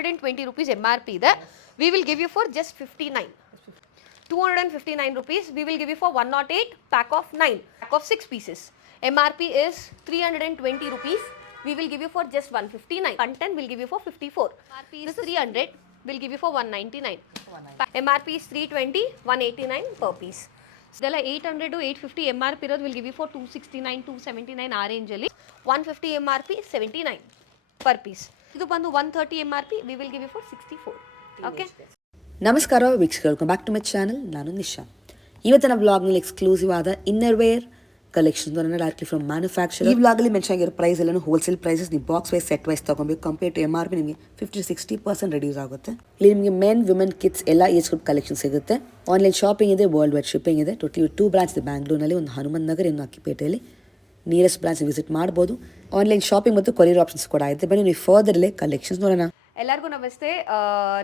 120 rupees MRP ಇದೆ. We will give you for just 59. 259 rupees. We will give you for 108 pack of 9. Pack of 6 pieces. MRP is 320 rupees. We will give you for just 159. Content will give you for 54. MRP is 300. We'll give you for 199. MRP is 320, 189 per piece. ಇದೆಲ್ಲ 800 to 850 MRP ಇರೋದು will give you for 269, 279 ಆ ರೇಂಜಲ್ಲಿ. 150 MRP 79 per piece. ಇದು ಬಂದು 130 MRP, we will give you for 64. Okay. ನಮಸ್ಕಾರ ವೀಕ್ಷಕರು, welcome back to my channel. ನಾನು ನಿಶಾ. ಇವತ್ತಿನ ಬ್ಲಾಗ್ನಲ್ಲಿ ಎಕ್ಸ್ಕ್ಲೂಸಿವ್ ಆದ inner wear collections directly from manufacture. ಈ ಬ್ಲಾಗಲ್ಲಿ ಮೆನ್ಷನ್ ಆಗಿರೋ ಪ್ರೈಸ್ ಎಲ್ಲನೂ ಹೋಲ್ಸೇಲ್ ಪ್ರೈಸಸ್. ನೀವು ಬಾಕ್ಸ್ ವೈಸ್ ಸೆಟ್ ವೈಸ್ ತೊಗೊಬೇಕು. ಕಂಪೇರ್ ಟು MRP ನಿಮಗೆ 50-60% ರೆಡ್ಯೂಸ್ ಆಗುತ್ತೆ. ಇಲ್ಲಿ ನಿಮಗೆ ಮೆನ್ ವಿಮೆನ್ ಕಿಡ್ಸ್ ಎಲ್ಲ ಏಜ್ ಗ್ರೂಪ್ ಕಲೆಕ್ಷನ್ ಸಿಗುತ್ತೆ. ಆನ್ಲೈನ್ ಶಾಪಿಂಗ್ ಇದೆ, ವರ್ಲ್ಡ್ ವೈಡ್ ಶಿಪ್ಪಿಂಗ್ ಇದೆ. ಟೋಟಲಿ 2 ಬ್ರಾಂಚ್ ಇದೆ, ಬ್ಯಾಂಗ್ಳೂರ್ನಲ್ಲಿ ಒಂದು ಹನುಮಂತ್ ನಗರ್, ಇನ್ನು ಅಕ್ಕಿಪೇಟೆಯಲ್ಲಿ. ನಿಯರೆಸ್ಟ್ ಬ್ರಾಂಚ್ ವಿಸಿಟ್ ಮಾಡ್ಬೋದು. ಆನ್ಲೈನ್ ಶಾಪಿಂಗ್ ಮತ್ತು ಕೊರಿಯರ್ ಆಪ್ಷನ್ಸ್ ಕೂಡ ಇದೆ. ಬನ್ನಿ ನೀವು ಫರ್ದರ್ ಇಲ್ಲೇ ಕಲೆಕ್ಷನ್ಸ್ ನೋಡೋಣ. ಎಲ್ಲರಿಗೂ ನಮಸ್ತೆ.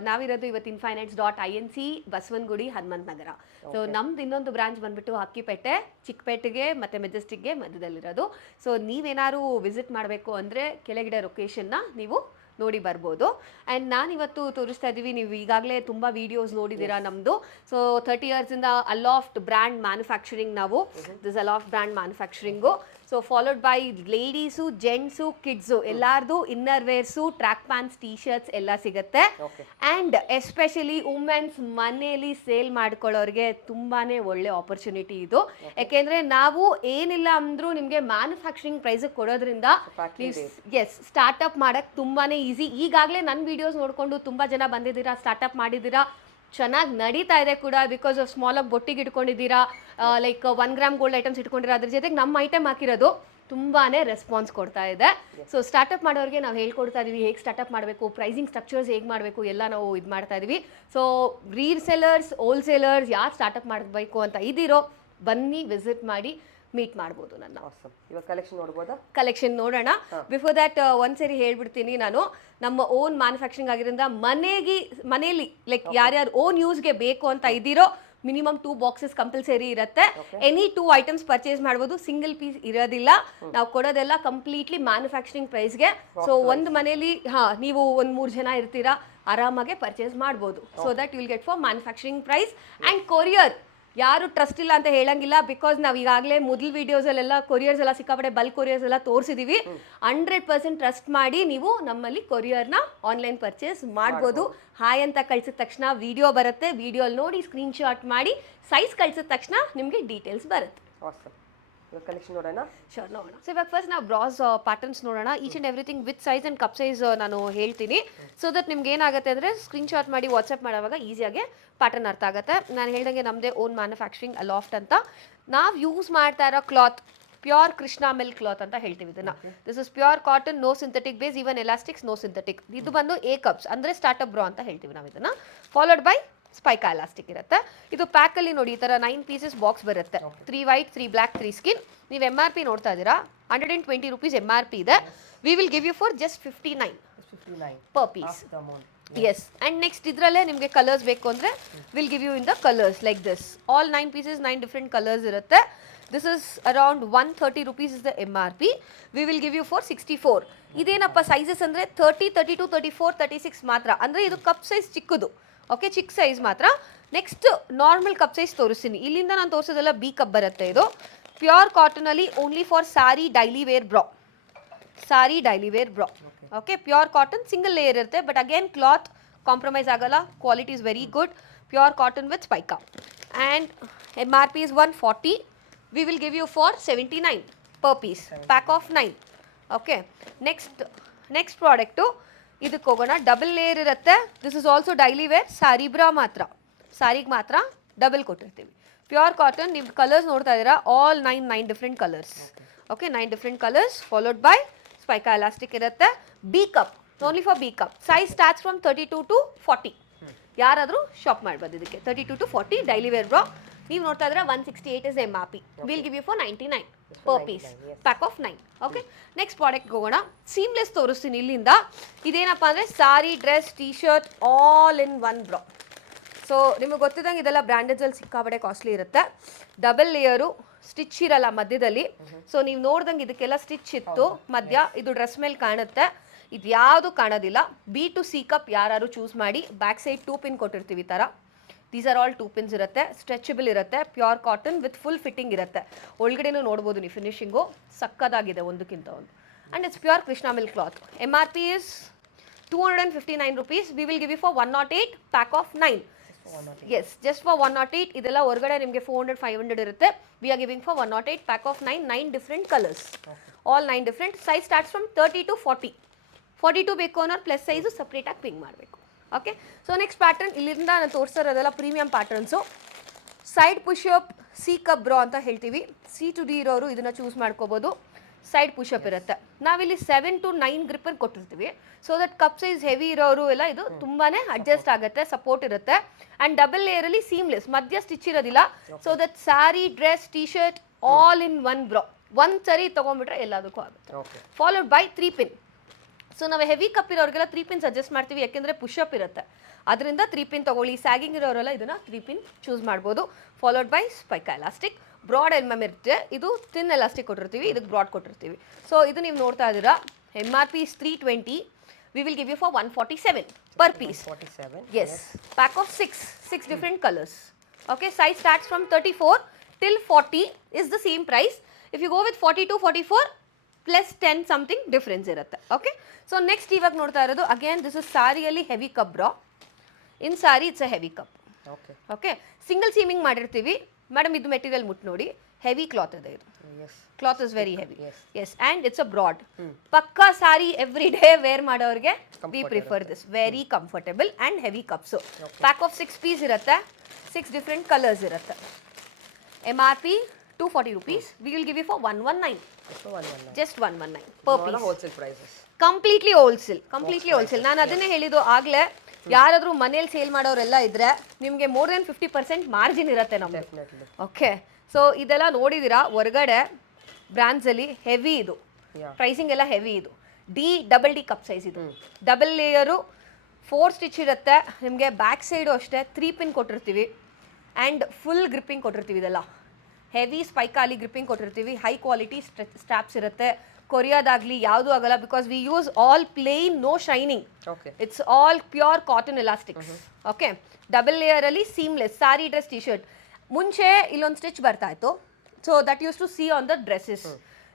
ನಾವಿರೋದು ಇವತ್ತು infinets.inc ಬಸವನಗುಡಿ ಹನುಮಂತ್ ನಗರ. ಸೊ ನಮ್ದು ಇನ್ನೊಂದು ಬ್ರಾಂಚ್ ಬಂದ್ಬಿಟ್ಟು ಅಕ್ಕಿಪೇಟೆ, ಚಿಕ್ಕಪೇಟೆಗೆ ಮತ್ತು ಮೆಜೆಸ್ಟಿಕ್ಗೆ ಮಧ್ಯದಲ್ಲಿರೋದು. ಸೊ ನೀವೇನಾದ್ರು ವಿಸಿಟ್ ಮಾಡಬೇಕು ಅಂದರೆ ಕೆಳಗಡೆ ಲೊಕೇಶನ್ನ ನೀವು ನೋಡಿ ಬರ್ಬೋದು. ಆ್ಯಂಡ್ ನಾನಿವತ್ತು ತೋರಿಸ್ತಾ ಇದ್ದೀವಿ, ನೀವು ಈಗಾಗಲೇ ತುಂಬ ವೀಡಿಯೋಸ್ ನೋಡಿದ್ದೀರಾ ನಮ್ಮದು. ಸೊ 30 ಇಯರ್ಸಿಂದ ಅಲಾಫ್ಟ್ ಬ್ರ್ಯಾಂಡ್ ಮ್ಯಾನುಫ್ಯಾಕ್ಚರಿಂಗ್ ನಾವು. This Aloft brand manufacturing. So followed by ladies, gents, kids ಎಲ್ಲಾರ್ದು inner wears, track pants, T shirts ಎಲ್ಲ ಸಿಗುತ್ತೆ. ಆ್ಯಂಡ್ ಎಸ್ಪೆಷಲಿ ವುಮೆನ್ಸ್ ಮನೆಯಲ್ಲಿ ಸೇಲ್ ಮಾಡ್ಕೊಳ್ಳೋರಿಗೆ ತುಂಬಾ ಒಳ್ಳೆ ಆಪರ್ಚುನಿಟಿ ಇದು. ಯಾಕೆಂದರೆ ನಾವು ಏನಿಲ್ಲ ಅಂದರೂ ನಿಮಗೆ ಮ್ಯಾನುಫ್ಯಾಕ್ಚರಿಂಗ್ ಪ್ರೈಸಿಗೆ ಕೊಡೋದ್ರಿಂದ ಎಸ್ ಸ್ಟಾರ್ಟಪ್ ಮಾಡೋಕ್ಕೆ ತುಂಬಾ ಈಸಿ. ಈಗಾಗಲೇ ನನ್ನ ವೀಡಿಯೋಸ್ ನೋಡಿಕೊಂಡು ತುಂಬ ಜನ ಬಂದಿದ್ದೀರಾ, ಸ್ಟಾರ್ಟಪ್ ಮಾಡಿದ್ದೀರಾ, ಚೆನ್ನಾಗಿ ನಡೀತಾ ಇದೆ ಕೂಡ. ಬಿಕಾಸ್ ಆಫ್ ಸ್ಮಾಲಾಗಿ ಬೊಟ್ಟಿಗೆ ಇಟ್ಕೊಂಡಿದ್ದೀರಾ, ಲೈಕ್ 1 ಗ್ರಾಮ್ ಗೋಲ್ಡ್ ಐಟಮ್ಸ್ ಇಟ್ಕೊಂಡಿರೋ, ಅದ್ರ ಜೊತೆಗೆ ನಮ್ಮ ಐಟಮ್ ಹಾಕಿರೋದು ತುಂಬಾ ರೆಸ್ಪಾನ್ಸ್ ಕೊಡ್ತಾ ಇದೆ. ಸೊ ಸ್ಟಾರ್ಟಪ್ ಮಾಡೋರಿಗೆ ನಾವು ಹೇಳ್ಕೊಡ್ತಾ ಇದೀವಿ, ಹೇಗೆ ಸ್ಟಾರ್ಟಪ್ ಮಾಡಬೇಕು, ಪ್ರೈಸಿಂಗ್ ಸ್ಟ್ರಕ್ಚರ್ಸ್ ಹೇಗೆ ಮಾಡಬೇಕು ಎಲ್ಲ ನಾವು ಇದು ಮಾಡ್ತಾ ಇದೀವಿ. ಸೊ ರೀಸೆಲರ್ಸ್, ಹೋಲ್ಸೇಲರ್ಸ್ ಯಾರು ಸ್ಟಾರ್ಟಪ್ ಮಾಡಬೇಕು ಅಂತ ಇದ್ದೀರೋ ಬನ್ನಿ, ವಿಸಿಟ್ ಮಾಡಿ, ಮೀಟ್ ಮಾಡ್ಬೋದು ನನ್ನ. ಕಲೆಕ್ಷನ್ ನೋಡೋಣ. ಬಿಫೋರ್ ದ್ಯಾಟ್ ಒಂದ್ಸರಿ ಹೇಳ್ಬಿಡ್ತೀನಿ, ನಾನು ನಮ್ಮ ಓನ್ ಮ್ಯಾನುಫ್ಯಾಕ್ಚರಿಂಗ್ ಆಗಿರೋದ್ರಿಂದ ಮನೆಯಲ್ಲಿ ಲೈಕ್ ಯಾರ್ಯಾರು ಓನ್ ಯೂಸ್ಗೆ ಬೇಕು ಅಂತ ಇದ್ದೀರೋ ಮಿನಿಮಮ್ 2 ಬಾಕ್ಸಸ್ ಕಂಪಲ್ಸರಿ ಇರುತ್ತೆ. ಎನಿ 2 ಐಟಮ್ಸ್ ಪರ್ಚೇಸ್ ಮಾಡ್ಬೋದು, ಸಿಂಗಲ್ ಪೀಸ್ ಇರೋದಿಲ್ಲ. ನಾವು ಕೊಡೋದೆಲ್ಲ ಕಂಪ್ಲೀಟ್ಲಿ ಮ್ಯಾನುಫ್ಯಾಕ್ಚರಿಂಗ್ ಪ್ರೈಸ್ಗೆ. ಸೊ ಒಂದು ಮನೇಲಿ ನೀವು ಒಂದು 3 ಜನ ಇರ್ತೀರಾ, ಆರಾಮಾಗೆ ಪರ್ಚೇಸ್ ಮಾಡ್ಬೋದು. So that you will get for manufacturing price. And courier ಯಾರು ಟ್ರಸ್ಟ್ ಇಲ್ಲ ಅಂತ ಹೇಳಂಗಿಲ್ಲ. ಬಿಕಾಸ್ ನಾವು ಈಗಾಗಲೇ ಮೊದಲು ವೀಡಿಯೋಸಲ್ಲೆಲ್ಲ ಕೊರಿಯರ್ಸ್ ಎಲ್ಲ ಸಿಕ್ಕಾಪಟ್ಟೆ ಬಲ್ಕ್ ಕೊರಿಯರ್ಸ್ ಎಲ್ಲ ತೋರಿಸಿದ್ದೀವಿ. 100% ಟ್ರಸ್ಟ್ ಮಾಡಿ ನೀವು ನಮ್ಮಲ್ಲಿ ಕೊರಿಯರ್ನ ಆನ್ಲೈನ್ ಪರ್ಚೇಸ್ ಮಾಡ್ಬೋದು. ಹಾಯ್ ಅಂತ ಕಳಿಸಿದ ತಕ್ಷಣ ವಿಡಿಯೋ ಬರುತ್ತೆ, ವಿಡಿಯೋಲ್ಲಿ ನೋಡಿ ಸ್ಕ್ರೀನ್ಶಾಟ್ ಮಾಡಿ ಸೈಜ್ ಕಳಿಸಿದ ತಕ್ಷಣ ನಿಮಗೆ ಡೀಟೇಲ್ಸ್ ಬರುತ್ತೆ. ಕಲೆಕ್ಷನ್ ನೋಡೋಣ. ಶೋರ್ ನೋಡೋಣ. ಸೊ ಇವಾಗ ಫಸ್ಟ್ ನಾವು ಬ್ರಾಸ್ ಪ್ಯಾಟರ್ನ್ಸ್ ನೋಡೋಣ. Each and everything with size and cup size ನಾನು ಹೇಳ್ತೀನಿ. ಸೊ ದಟ್ ನಿಮ್ಗೆ ಏನಾಗುತ್ತೆ ಅಂದರೆ ಸ್ಕ್ರೀನ್ಶಾಟ್ ಮಾಡಿ ವಾಟ್ಸಪ್ ಮಾಡೋವಾಗ ಈಸಿಯಾಗಿ ಪ್ಯಾಟರ್ನ್ ಅರ್ಥ ಆಗುತ್ತೆ. ನಾನು ಹೇಳ್ದಂಗೆ ನಮ್ಮದೇ ಓನ್ ಮ್ಯಾನುಫ್ಯಾಕ್ಚರಿಂಗ್ ಅಲಾಫ್ಟ್ ಅಂತ. ನಾವು ಯೂಸ್ ಮಾಡ್ತಾ ಇರೋ cloth pure Krishna milk cloth ಅಂತ ಹೇಳ್ತೀವಿ ಇದನ್ನ. This is pure cotton, no synthetic base, even elastics no synthetic. ಇದು ಬಂದು ಎ ಕಪ್ಸ್ ಅಂದರೆ ಸ್ಟಾರ್ಟಪ್ ಬ್ರಾ ಅಂತ ಹೇಳ್ತೀವಿ ನಾವು ಇದನ್ನ. ಫಾಲೋಡ್ ಬೈ ಸ್ಪೈಕಾ ಎಲಾಸ್ಟಿಕ್ ಇರುತ್ತೆ. ಇದು ಪ್ಯಾಕಲ್ಲಿ ನೋಡಿ ಈ ಥರ 9 ಪೀಸಸ್ ಬಾಕ್ಸ್ ಬರುತ್ತೆ. 3 ವೈಟ್, 3 ಬ್ಲ್ಯಾಕ್, 3 ಸ್ಕಿನ್. ನೀವು MRP ನೋಡ್ತಾ ಇದ್ದೀರಾ, 120 rupees MRP ಇದೆ. We will give you for just 59 per piece. Yes. And next ಇದರಲ್ಲೇ ನಿಮಗೆ ಕಲರ್ಸ್ ಬೇಕು ಅಂದರೆ will give you in the colours like this. All 9 pieces 9 different colours ಇರುತ್ತೆ. This is around 130 rupees is the MRP. We will give you for 64. ಇದೇನಪ್ಪ sizes ಅಂದರೆ 30, 32, 34, 36 ಮಾತ್ರ. ಅಂದರೆ ಇದು ಕಪ್ ಸೈಜ್ ಚಿಕ್ಕದು. ಓಕೆ, ಚಿಕ್ಕ ಸೈಜ್ ಮಾತ್ರ. ನೆಕ್ಸ್ಟ್ ನಾರ್ಮಲ್ ಕಪ್ ಸೈಜ್ ತೋರಿಸ್ತೀನಿ. ಇಲ್ಲಿಂದ ನಾನು ತೋರಿಸೋದೆಲ್ಲ ಬಿ ಕಪ್ ಬರುತ್ತೆ. ಇದು ಪ್ಯೂರ್ ಕಾಟನಲ್ಲಿ only for sari daily wear bra. Sari daily wear bra. Okay, pure cotton single layer ಇರುತ್ತೆ. ಬಟ್ ಅಗೇನ್ ಕ್ಲಾತ್ ಕಾಂಪ್ರಮೈಸ್ ಆಗಲ್ಲ, quality is very good. Pure cotton with ಸ್ಪೈಕಾ. And MRP is 140. We will give you for 79 per piece, pack of 9. Okay, next product ಇದಕ್ಕೆ ಹೋಗೋಣ. Double layer ಇರುತ್ತೆ. This is also daily wear. Sari bra ಮಾತ್ರ, ಸಾರಿಗೆ ಮಾತ್ರ double ಕೊಟ್ಟಿರ್ತೀವಿ. Pure cotton. ನೀವು colours ನೋಡ್ತಾ ಇದ್ದೀರಾ, all 9 different colours. Okay, 9 different colours. Followed by ಸ್ಪೈಕಾ ಎಲಾಸ್ಟಿಕ್ ಇರುತ್ತೆ. B cup, only for B cup. Size starts from 32 to 40. ಯಾರಾದರೂ ಶಾಪ್ ಮಾಡ್ಬೋದು ಇದಕ್ಕೆ. 32 to 40 ಡೈಲಿ ವೇರ್ ಬ್ರಾ. ನೀವು ನೋಡ್ತಾ ಇದ್ರೆ 168 is MRP. Will give you for 99 per piece, pack of 9. Okay, next ಪ್ರಾಡಕ್ಟ್ಗೆ ಹೋಗೋಣ. ಸೀಮ್ಲೆಸ್ ತೋರಿಸ್ತೀನಿ ಇಲ್ಲಿಂದ. ಇದೇನಪ್ಪ ಅಂದರೆ sari, dress, T shirt all in one bra. So ನಿಮಗೆ ಗೊತ್ತಿದ್ದಂಗೆ ಇದೆಲ್ಲ ಬ್ರ್ಯಾಂಡೆಡ್ಸಲ್ಲಿ ಸಿಕ್ಕಾಪಟ್ಟೆ ಕಾಸ್ಟ್ಲಿ ಇರುತ್ತೆ. ಡಬಲ್ ಲೇಯರು, ಸ್ಟಿಚ್ ಇರಲ್ಲ ಮಧ್ಯದಲ್ಲಿ. ಸೊ ನೀವು ನೋಡ್ದಂಗೆ ಇದಕ್ಕೆಲ್ಲ ಸ್ಟಿಚ್ ಇತ್ತು ಮಧ್ಯ. ಇದು ಡ್ರೆಸ್ ಮೇಲೆ ಕಾಣುತ್ತೆ. ಇದು ಯಾವುದು ಕಾಣೋದಿಲ್ಲ. ಬಿ ಟು ಸಿ ಕಪ್ ಯಾರು ಚೂಸ್ ಮಾಡಿ. ಬ್ಯಾಕ್ ಸೈಡ್ 2 ಪಿನ್ ಕೊಟ್ಟಿರ್ತೀವಿ ಈ ಥರ. ದೀಸ್ ಆರ್ ಆಲ್ 2 ಪಿನ್ಸ್ ಇರುತ್ತೆ. ಸ್ಟ್ರೆಚಬಲ್ ಇರುತ್ತೆ. Pure cotton with full fitting ಇರುತ್ತೆ. ಒಳಗಡೆನೂ ನೋಡ್ಬೋದು ನೀವು ಫಿನಿಶಿಂಗು ಸಕ್ಕದಾಗಿದೆ ಒಂದಕ್ಕಿಂತ ಒಂದು. And it's pure Krishna milk cloth. MRP is 259 rupees. We will give you for 108 pack of 9. Yes, just for 108. ಇದೆಲ್ಲ ಹೊರಗಡೆ ನಿಮಗೆ 400-500 ಇರುತ್ತೆ. We are giving for 108 pack of 9 different colors. All 9 different. Size starts from 30 to 40. 42 ಬೇಕು ಅನ್ನೋರು plus size ಸಪ್ರೇಟಾಗಿ ping ಮಾಡಬೇಕು. Okay, so next pattern ಇಲ್ಲಿಂದ ನಾನು ತೋರಿಸ್ತಿರೋದೆಲ್ಲ premium patterns. Side push up C cup bra ಅಂತ ಹೇಳ್ತೀವಿ. ಸಿ ಟು ಡಿ ಇರೋರು ಇದನ್ನು ಚೂಸ್ ಮಾಡ್ಕೋಬೋದು. ಸೈಡ್ ಪುಷಪ್ ಇರುತ್ತೆ. ನಾವಿಲ್ಲಿ 7 to 9 ಗ್ರಿಪ್ಪನ್ನು ಕೊಟ್ಟಿರ್ತೀವಿ. So that cup size heavy ಇರೋರು ಎಲ್ಲ ಇದು ತುಂಬಾ ಅಡ್ಜಸ್ಟ್ ಆಗುತ್ತೆ, ಸಪೋರ್ಟ್ ಇರುತ್ತೆ. ಆ್ಯಂಡ್ ಡಬಲ್ ಲೇಯರಲ್ಲಿ ಸೀಮ್ಲೆಸ್, ಮಧ್ಯ ಸ್ಟಿಚ್ ಇರೋದಿಲ್ಲ. So that sari, dress, T shirt all in one bra. ಒಂದು ಸರಿ ತೊಗೊಂಡ್ಬಿಟ್ರೆ ಎಲ್ಲದಕ್ಕೂ ಆಗುತ್ತೆ. Followed by 3 pin. ಸೊ ನಾವು ಹೆವಿ ಕಪ್ ಇರೋರಿಗೆಲ್ಲ 3 ಪಿನ್ ಸಜೆಸ್ಟ್ ಮಾಡ್ತೀವಿ, ಯಾಕೆಂದರೆ ಪುಷಪ್ ಇರುತ್ತೆ. ಅದರಿಂದ 3 ಪಿನ್ ತೊಗೊಳ್ಳಿ. ಸ್ಯಾಗಿಂಗ್ ಇರೋರೆಲ್ಲ ಇದನ್ನು 3 ಪಿನ್ ಚೂಸ್ ಮಾಡ್ಬೋದು. ಫಾಲೋಡ್ ಬೈ ಸ್ಪೈಕ್ ಎಲಾಸ್ಟಿಕ್. ಬ್ರಾಡ್ ಎಲ್ಮಮ್ ಇರುತ್ತೆ. ಇದು ಥಿನ್ ಎಲಾಸ್ಟಿಕ್ ಕೊಟ್ಟಿರ್ತೀವಿ, ಇದಕ್ಕೆ ಬ್ರಾಡ್ ಕೊಟ್ಟಿರ್ತೀವಿ. ಸೊ ಇದು ನೀವು ನೋಡ್ತಾ ಇದ್ದೀರಾ. MRP is 320. We will give you for 147 per piece. 147. Yes. Pack of 6 different colors. Okay, size starts from 34 till 40 is the same price. If you go with 42, 44 plus 10 something difference irutte. Okay, so next ಇವಾಗ ನೋಡ್ತಾ ಇರೋದು again this is ಸಾರಿಯಲ್ಲಿ heavy cup bra. In sari it's a heavy cup. Okay, single seaming ಮಾಡಿರ್ತೀವಿ. Madam ಇದು material ಮುಟ್ಟು ನೋಡಿ, heavy cloth ಇದೆ ಇದು. Cloth is very heavy. Yes, and it's a broad. ಪಕ್ಕಾ ಸಾರಿ ಎವ್ರಿ ಡೇ ವೇರ್ ಮಾಡೋರಿಗೆ we prefer this. Very comfortable and heavy cups. Pack of 6 piece ಇರುತ್ತೆ. 6 different colours ಇರುತ್ತೆ. MRP 240 rupees. We will give you for 119. Just 119 per piece. Wholesale prices. Completely wholesale. ನಾನು ಅದನ್ನೇ ಹೇಳಿದ್ದು ಆಗಲೇ. ಯಾರಾದರೂ ಮನೇಲಿ ಸೇಲ್ ಮಾಡೋರೆಲ್ಲ ಇದ್ರೆ ನಿಮಗೆ ಮೋರ್ ದೆನ್ 50% ಮಾರ್ಜಿನ್ ಇರುತ್ತೆ ನಮ್ಮದು. ಓಕೆ, ಸೊ ಇದೆಲ್ಲ ನೋಡಿದ್ದೀರಾ ಹೊರಗಡೆ ಬ್ರ್ಯಾಂಡ್ಸಲ್ಲಿ ಹೆವಿ ಇದು. ಪ್ರೈಸಿಂಗ್ ಎಲ್ಲ ಹೆವಿ ಇದು. ಡಬಲ್ ಡಿ ಕಪ್ ಸೈಜ್ ಇದು. ಡಬಲ್ ಲೇಯರು 4 ಸ್ಟಿಚ್ ಇರುತ್ತೆ. ನಿಮಗೆ ಬ್ಯಾಕ್ ಸೈಡು ಅಷ್ಟೇ 3 ಪಿನ್ ಕೊಟ್ಟಿರ್ತೀವಿ. ಆ್ಯಂಡ್ ಫುಲ್ ಗ್ರಿಪ್ಪಿಂಗ್ ಕೊಟ್ಟಿರ್ತೀವಿ. ಇದೆಲ್ಲ ಹೆವಿ ಸ್ಪೈಕಾಲಿ ಗ್ರಿಪ್ಪಿಂಗ್ ಕೊಟ್ಟಿರ್ತೀವಿ. ಹೈ ಕ್ವಾಲಿಟಿ ಸ್ಟ್ರಾಪ್ಸ್ ಇರುತ್ತೆ. ಕೊರಿಯಾದಾಗಲಿ ಯಾವುದೂ ಆಗಲ್ಲ, because we use all plain, no shining. It's all pure cotton elastics. Okay, double ಲೇಯರಲ್ಲಿ seamless sari, dress, T shirt. ಮುಂಚೆ ಇಲ್ಲೊಂದು ಸ್ಟಿಚ್ ಬರ್ತಾ ಇತ್ತು. So that used to see on the dresses.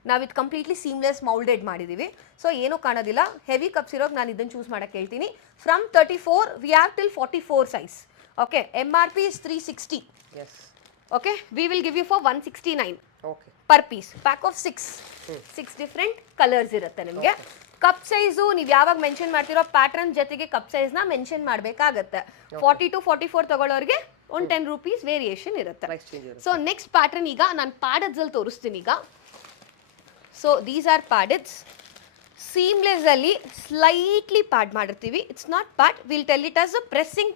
ನಾವು ಇದು ಕಂಪ್ಲೀಟ್ಲಿ ಸೀಮ್ಲೆಸ್ ಮೌಲ್ಡೆಡ್ ಮಾಡಿದ್ದೀವಿ. ಸೊ ಏನೂ ಕಾಣೋದಿಲ್ಲ. ಹೆವಿ ಕಪ್ಸ್ ಇರೋಕೆ ನಾನು ಇದನ್ನು ಚೂಸ್ ಮಾಡೋಕ್ಕೆ ಹೇಳ್ತೀನಿ. From 34 we have till 44 size. Okay, MRP is 360. Okay, we will give you for 169 per piece. Pack of 6 different colors ಇರುತ್ತೆ ನಿಮಗೆ. ಕಪ್ ಸೈಜು ನೀವು ಯಾವಾಗ ಮೆನ್ಷನ್ ಮಾಡ್ತಿರೋ ಪ್ಯಾಟರ್ನ್ ಜೊತೆಗೆ ಕಪ್ ಸೈಜ್ನ ಮೆನ್ಷನ್ ಮಾಡಬೇಕಾಗತ್ತೆ. 40 to 44 ತಗೊಳ್ಳೋರಿಗೆ ಒಂದು 10 rupees ವೇರಿಯೇಷನ್ ಇರುತ್ತೆ. ಸೊ ನೆಕ್ಸ್ಟ್ ಪ್ಯಾಟರ್ನ್ ಈಗ ನಾನು ಪ್ಯಾಡಡ್ಸಲ್ಲಿ ತೋರಿಸ್ತೀನಿ ಈಗ. So these are paddeds. ಸೀಮ್ಲೆಸ್ಸಲ್ಲಿ ಸ್ಲೈಟ್ಲಿ ಪ್ಯಾಡ್ ಮಾಡಿರ್ತೀವಿ. It's not pad, will tell it as a pressing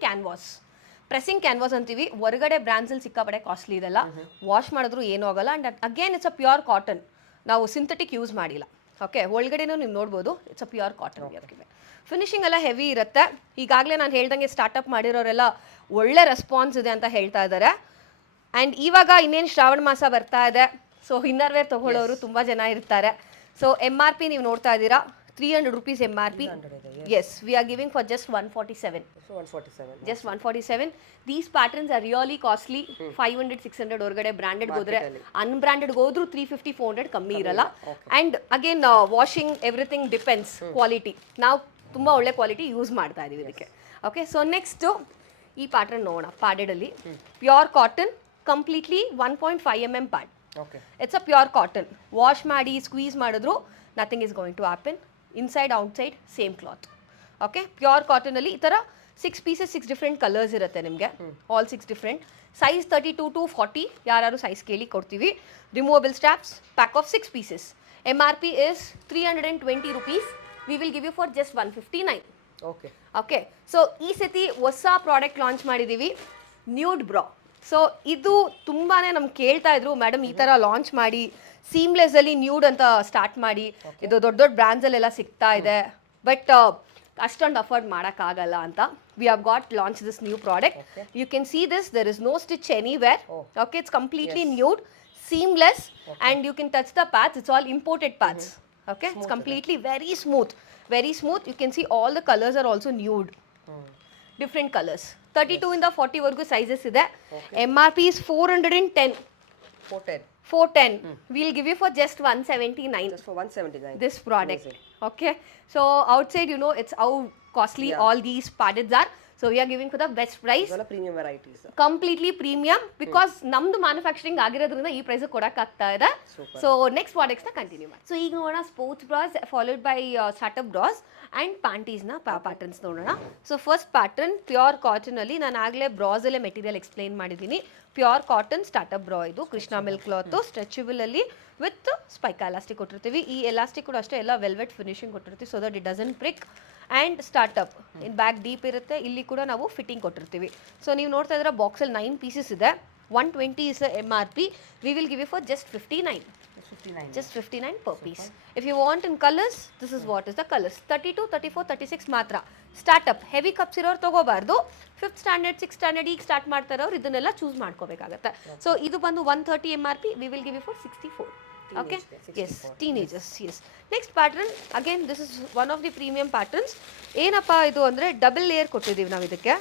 canvas ಅಂತೀವಿ. ಹೊರಗಡೆ ಬ್ರ್ಯಾಂಡ್ಸಲ್ಲಿ ಸಿಕ್ಕಾಪಡೆ ಕಾಸ್ಟ್ಲಿ ಇದೆಲ್ಲ. ವಾಶ್ ಮಾಡಿದ್ರು ಏನೂ ಆಗಲ್ಲ. And again it's a pure cotton. ನಾವು ಸಿಂಥೆಟಿಕ್ ಯೂಸ್ ಮಾಡಿಲ್ಲ. ಓಕೆ, ಒಳಗಡೆನೂ ನೀವು ನೋಡ್ಬೋದು. It's a pure cotton. Finishing ಎಲ್ಲ ಹೆವಿ ಇರುತ್ತೆ. ಈಗಾಗಲೇ ನಾನು ಹೇಳ್ದಂಗೆ ಸ್ಟಾರ್ಟಪ್ ಮಾಡಿರೋರೆಲ್ಲ ಒಳ್ಳೆ ರೆಸ್ಪಾನ್ಸ್ ಇದೆ ಅಂತ ಹೇಳ್ತಾ ಇದ್ದಾರೆ. ಆ್ಯಂಡ್ ಇವಾಗ ಇನ್ನೇನು ಶ್ರಾವಣ ಮಾಸ ಬರ್ತಾ ಇದೆ. ಸೊ ಇನ್ನರ್ ವೇರ್ ತೊಗೊಳ್ಳೋರು ತುಂಬ ಜನ ಇರ್ತಾರೆ. ಸೊ MRP ನೀವು ನೋಡ್ತಾ ಇದ್ದೀರಾ, 300 rupees MRP. Yes, we are giving for just 147. Just 147. These patterns are really costly. 500-600 ಹೊರಗಡೆ ಬ್ರ್ಯಾಂಡೆಡ್ ಹೋದ್ರೆ, ಅನ್ಬ್ರ್ಯಾಂಡೆಡ್ ಹೋದ್ರು 350-400 ಕಮ್ಮಿ ಇರಲ್ಲ. And again washing everything depends quality. ನಾವು ತುಂಬ ಒಳ್ಳೆ ಕ್ವಾಲಿಟಿ ಯೂಸ್ ಮಾಡ್ತಾ ಇದೀವಿ ಇದಕ್ಕೆ. ಓಕೆ, ಸೊ ನೆಕ್ಸ್ಟು ಈ ಪ್ಯಾಟರ್ನ್ ನೋಡೋಣ. ಪ್ಯಾಡೆಡಲ್ಲಿ pure cotton, completely 1.5 mm pad. It's a pure cotton. Wash ಮಾಡಿ ಸ್ಕ್ವೀಸ್ ಮಾಡಿದ್ರು nothing is going to happen. Inside outside same cloth. Okay, pure ಕಾಟನಲ್ಲಿ ಈ ಥರ 6 ಪೀಸಸ್ 6 ಡಿಫ್ರೆಂಟ್ ಕಲರ್ಸ್ ಇರುತ್ತೆ ನಿಮಗೆ. All 6 different. ಸೈಜ್ 32 to 40 ಯಾರು ಸೈಜ್ ಕೇಳಿ ಕೊಡ್ತೀವಿ. Removable straps. Pack of 6 pieces. MRP is 320 rupees. We will give you for just 159. Okay, so ಈ ಸತಿ ಹೊಸ ಪ್ರಾಡಕ್ಟ್ ಲಾಂಚ್ ಮಾಡಿದ್ದೀವಿ, ನ್ಯೂಡ್ ಬ್ರಾ. ಸೊ ಇದು ತುಂಬಾ ನಮ್ಗೆ ಕೇಳ್ತಾ ಇದ್ರು, ಮೇಡಮ್ ಈ ಥರ ಲಾಂಚ್ ಮಾಡಿ, ಸೀಮ್ಲೆಸ್ಸಲ್ಲಿ ನ್ಯೂಡ್ ಅಂತ ಸ್ಟಾರ್ಟ್ ಮಾಡಿ. ಇದು ದೊಡ್ಡ ಬ್ರ್ಯಾಂಡ್ಸಲ್ಲೆಲ್ಲ ಸಿಗ್ತಾ ಇದೆ, ಬಟ್ ಅಷ್ಟೊಂದು ಅಫೋರ್ಡ್ ಮಾಡೋಕ್ಕಾಗಲ್ಲ ಅಂತ. We have got launch this new product. You can see this, there is no stitch anywhere. Okay, it's completely nude, seamless, and you can touch the pads. It's all imported pads. Okay, it's completely very smooth. Very smooth. You can see all the colours are also nude, different colours. 32 ಇಂದ 40 ವರೆಗೂ sizes ಇದೆ. MRP is 410. 410. We'll give you for just 179. Just for 179. This product. Okay. So outside, you know, it's how costly all these paddeds are. So we are giving for the best price. ಇದೆಲ್ಲ premium varieties. Completely premium because ನಮ್ದು manufacturing ಆಗಿರೋದ್ರಿಂದ ಈ price ಕೊಡಕ್ ಆಗ್ತಾ ಇದೆ. So next products ನ continue ಮಾಡಿ. So ಈಗ ನೋಡೋಣ sports brass followed by startup brass and panties ನ ಪ್ಯಾಟರ್ನ್ಸ್ ನೋಡೋಣ. So first pattern pure cotton ಅಲ್ಲಿ ನಾನು ಆಗ್ಲೇ ಬ್ರಾಸ್ ಅಲ್ಲೇ ಮೆಟೀರಿಯಲ್ ಎಕ್ಸ್ಪ್ಲೈನ್ ಮಾಡಿದ್ದೀನಿ. ಪ್ಯೂರ್ ಕಾಟನ್ ಸ್ಟಾರ್ಟಪ್ ಬ್ರಾ ಇದು ಕೃಷ್ಣ ಮಿಲ್ಕ್ ಕ್ಲಾತ್ ಸ್ಟ್ರೆಚಬಲ್ ಅಲ್ಲಿ ವಿತ್ ಸ್ಪೈಕ್ ಎಲಾಸ್ಟಿಕ್ ಕೊಟ್ಟಿರ್ತೀವಿ. ಈ ಎಲಾಸ್ಟಿಕ್ ಕೂಡ ಅಷ್ಟೇ ಎಲ್ಲ ವೆಲ್ವೆಟ್ ಫಿನಿಶಿಂಗ್ ಕೊಟ್ಟಿರ್ತೀವಿ so that it doesn't prick. And startup in back deep ಇರುತ್ತೆ. ಇಲ್ಲಿ ಕೂಡ ನಾವು ಫಿಟ್ಟಿಂಗ್ ಕೊಟ್ಟಿರ್ತೀವಿ. ಸೊ ನೀವು ನೋಡ್ತಾ ಇದ್ರೆ ಬಾಕ್ಸಲ್ಲಿ 9 ಪೀಸಸ್ ಇದೆ. 120 is the MRP. We will give you for just 59. Just 59 per piece. If you want in colors, this is what is the colors. 32, 34, 36 ಮಾತ್ರ. ಸ್ಟಾರ್ಟಪ್ ಹೆವಿ ಕಪ್ಸ್ ಇರೋರು ತಗೋಬಾರ್ದು. 5th ಸ್ಟ್ಯಾಂಡರ್ಡ್ 6th ಸ್ಟ್ಯಾಂಡರ್ಡ್ ಈಗ start ಮಾಡ್ತಾ ಇರೋರು ಇದನ್ನೆಲ್ಲ choose ಮಾಡ್ಕೋಬೇಕಾಗತ್ತೆ. So ಇದು ಬಂದು 130 MRP. We will give you for 64. Okay, yes, teenagers, yes. Next pattern, again this is one of the premium patterns. ಏನಪ್ಪ ಇದು ಅಂದರೆ ಡಬಲ್ ಲೇಯರ್ ಕೊಟ್ಟಿದ್ದೀವಿ ನಾವು ಇದಕ್ಕೆ.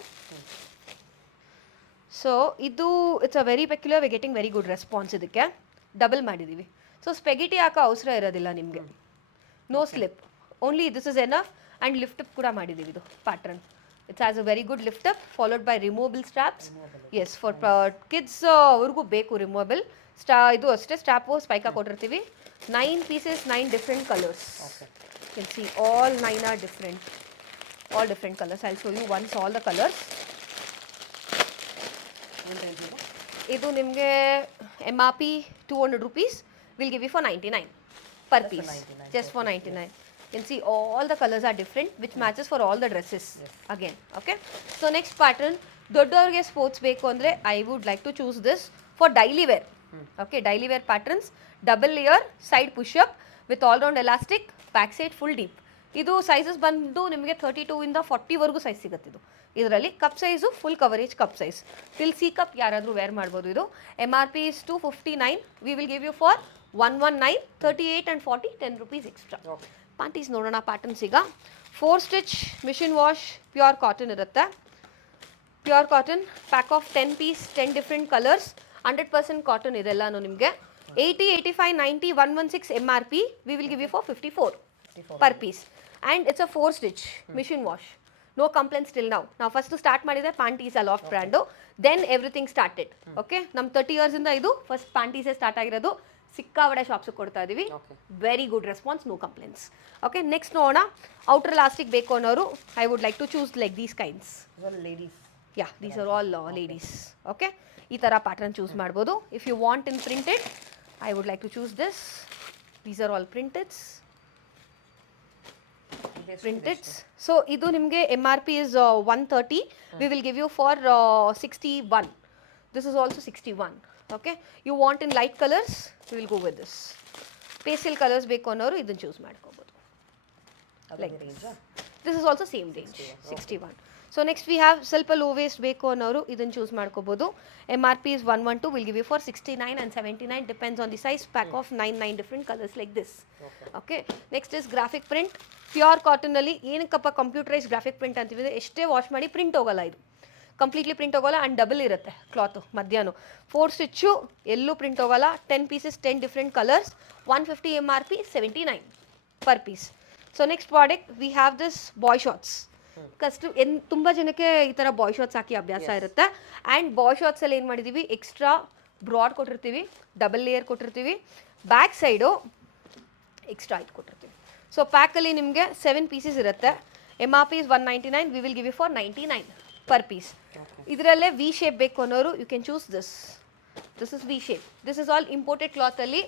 ಸೊ ಇದು it's a very peculiar, we getting very good response. ಇದಕ್ಕೆ double ಮಾಡಿದ್ದೀವಿ. So spaghetti ಹಾಕೋ ಅವಸರ ಇರೋದಿಲ್ಲ ನಿಮಗೆ. No slip, only this is enough. And lift up ಕೂಡ ಮಾಡಿದ್ದೀವಿ ಇದು pattern. It's has a very good lift up followed by removable straps. Yes, for kids ಅವ್ರಿಗೂ ಬೇಕು ರಿಮೂವಬಲ್. ಇದು ಅಷ್ಟೇ ಸ್ಟ್ರಾಪು ಸ್ಪೈಕ ಕೊಟ್ಟಿರ್ತೀವಿ. 9 pieces, 9 different colors. You can see all 9 are different. All different colors. I'll show you once all the colors. ಇದು ನಿಮಗೆ MRP 200 rupees. We'll give you for 99 per piece. Just for 99. You can see all the colors are different which matches for all the dresses. Again, okay. So next pattern, ದೊಡ್ಡವ್ರಿಗೆ sports ಬೇಕು ಅಂದರೆ I would like to choose this for daily wear. Okay, daily wear patterns, double layer, side push up with all round elastic, back side full deep. ಇದು sizes ಬಂದು ನಿಮಗೆ 32 ಇಂದ 40 ವರೆಗೂ size ಸಿಗುತ್ತೆ. ಇದು ಇದರಲ್ಲಿ cup size full coverage cup size till C cup ಯಾರಾದರೂ wear ಮಾಡ್ಬೋದು. ಇದು MRP is 259. We will give you for 119. 38 and 40, 10 rupees extra. Panties ನೋಡೋಣ ಪ್ಯಾಟರ್ನ್ಸ್. ಈಗ 4 stitch machine wash pure cotton ಇರುತ್ತೆ. Pure cotton pack of 10 piece, 10 different colours. 100% cotton ಇದೆಲ್ಲಾನು ನಿಮಗೆ. 80, 85, 90, 116 MRP. We will give you for 54 per piece. And it's a 4 stitch machine wash. No complaints till now. ನಾವು first start ಮಾಡಿದ್ರೆ panties loft brand. Then everything started. Okay, ನಮ್ಮ 30 years ಇಂದ ಇದು first ಪ್ಯಾಂಟೀಸೇ start ಆಗಿರೋದು. ಸಿಕ್ಕಾಬಡೆ shops ಕೊಡ್ತಾ ಇದೀವಿ. Very good response, no complaints. Okay, next ನೋಡೋಣ. Outer elastic ಬೇಕು ಅನ್ನೋರು I would like to choose like these kinds. Yeah, these are all ladies. Okay, ಈ ಥರ ಪ್ಯಾಟರ್ನ್ ಚೂಸ್ ಮಾಡ್ಬೋದು. If you want in printed I would like to choose this. These are all printeds. So ಇದು ನಿಮಗೆ MRP is 130. We will give you for 61. This is also 61. Okay, you want in light colours we will go with this. Pastel colours ಬೇಕು ಅನ್ನೋರು ಇದನ್ನು choose ಮಾಡ್ಕೋಬೋದು. Like this is also same range 61. So next we have ಸ್ವಲ್ಪ low waste ಬೇಕು ಅನ್ನೋರು ಇದನ್ನು choose ಮಾಡ್ಕೋಬೋದು. MRP is 112. We'll give you for 69 and 79 depends on the size. Pack of 9 different colors like this. Okay, next is graphic print. ಪ್ಯೂರ್ ಕಾಟನಲ್ಲಿ ಏನಕ್ಕಪ್ಪ computerise graphic print ಅಂತೀವಿ, ಎಷ್ಟೇ ವಾಶ್ ಮಾಡಿ ಪ್ರಿಂಟ್ ಹೋಗಲ್ಲ. ಇದು ಕಂಪ್ಲೀಟ್ಲಿ ಪ್ರಿಂಟ್ ಹೋಗಲ್ಲ ಆ್ಯಂಡ್ ಡಬಲ್ ಇರುತ್ತೆ ಕ್ಲಾತು ಮಧ್ಯಾಹ್ನ. 4 ಸ್ಟಿಚ್ಚು ಎಲ್ಲೂ ಪ್ರಿಂಟ್ ಹೋಗಲ್ಲ. 10 pieces, 10 different colours. 150 MRP, 79 per piece. So next product we have this boy shorts. ತುಂಬ ಜನಕ್ಕೆ ಈ ಥರ ಬಾಯ್ ಶಾರ್ಟ್ಸ್ ಹಾಕಿ ಅಭ್ಯಾಸ ಇರುತ್ತೆ. ಆ್ಯಂಡ್ ಬಾಯ್ ಶಾರ್ಟ್ಸಲ್ಲಿ ಏನು ಮಾಡಿದ್ದೀವಿ, ಎಕ್ಸ್ಟ್ರಾ ಬ್ರಾಡ್ ಕೊಟ್ಟಿರ್ತೀವಿ, ಡಬಲ್ ಲೇಯರ್ ಕೊಟ್ಟಿರ್ತೀವಿ, ಬ್ಯಾಕ್ ಸೈಡು ಎಕ್ಸ್ಟ್ರಾ ಇದು ಕೊಟ್ಟಿರ್ತೀವಿ. ಸೊ ಪ್ಯಾಕಲ್ಲಿ ನಿಮಗೆ 7 ಪೀಸಸ್ ಇರುತ್ತೆ. MRP is 199. We will give you for 99 per piece. ಇದರಲ್ಲೇ ವಿ ಶೇಪ್ ಬೇಕು ಅನ್ನೋರು you can choose this. This is V shape. This is all imported ಕ್ಲಾತಲ್ಲಿ